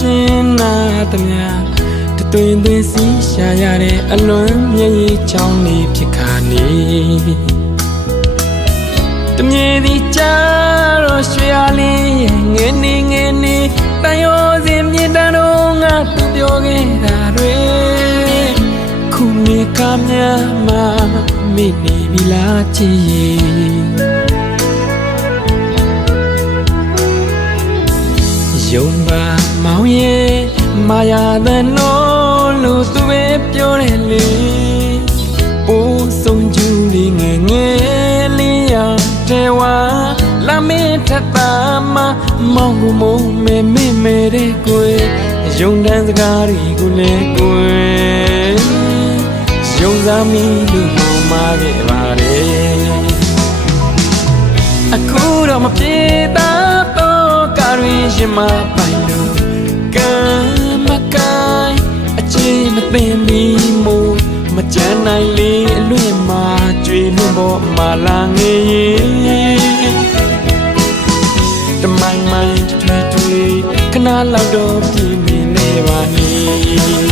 ကျင်းနာသမျှတသွင်သွင်းစီရှာရတဲ့အလွန်မျက်ရည်ချောင်းလေးဖြစ်ခါနေတမြေဒီကြတော့ရွှေအားလေးရဲ့ငယ်နေငယ်နေတန်ရောစင်မြေတန်းတော့ငါသူပြောခဲ့တာတွေခုနေကမြမမိနေပြီလားချ ယုံပါမောင်ရဲ့မာယာတဲ့နော်လို့သူပဲပြောတယ်လေပိုးဆုံးကျူလေးငယ်ငယ်လေးရတဲ့ဝါလာမေးထတာမမောင်ကိုမုံမဲမေမဲတဲ့ကိုယ်ယုံတန်းစကားတွေကိုလည်းကိုယ်ယုံစားမိလို့မောင်မာခဲ့ပါတယ်အခုတော့မပြေတာ တော့ကာရီရင်မပိုင်လို့ကံမကိုင်းအချိန်မသိမီမို့မကြမ်းနိုင်လေအလွင့်မှာကြွေလွင့်ပေါ်မှာလာငေးတမိုင်းမိုင်းထွေးထွေးခဏလောက်တော့ပြည်နေနေပါနေ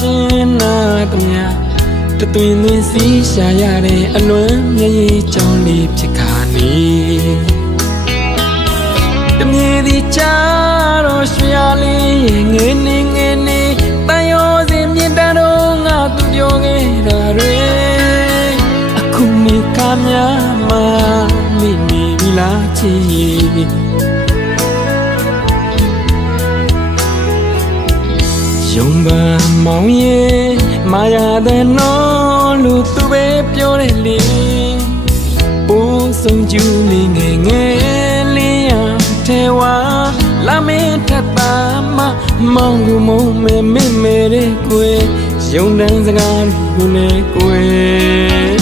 ကျင်းနာတမတသွင်သွင်းစီရှာရတဲ့အလွန်မျက်ရည်ချောင်းလေးဖြစ်ခါနေတမြေဒီချာတော့ရွှေအားလေးရဲ့ငယ်နေငယ်နေတန်ရောစင်မြင့်တန်းတော့ငါသူပြောခဲ့တာတွေအခုနေကများမှာမိနေပြီလားချ ယုံပါမောင်ရဲ့မာယာတဲ့နော်လို့သူပဲပြောတယ်လေပိုးဆုံးကျူလေးငယ်ငယ်လေးရတဲ့ဝါလာမေးထပ်တာမမောင်ကိုမုံမဲမေမဲတဲ့ကိုယ်ယုံတန်းစကားကိုလည်းကိုယ်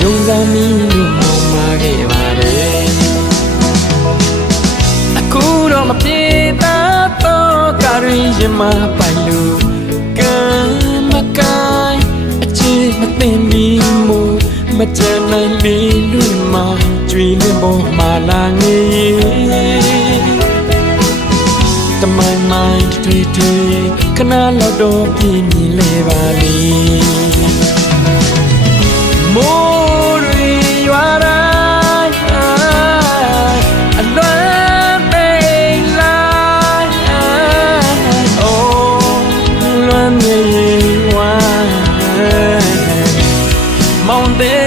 ယုံစားမိလို့ င်မပိုင်လို့ကံမကိုင်းအချစ်မသိမီမို့မကြမ်းနိုင်လေလူမကြွေလင်းပေါ်မှာလာငေးတမိုင်းမိုင်းတွေ့တွေ့ခဏလောက်တော့ပြင်းနေလေပါလေ hombre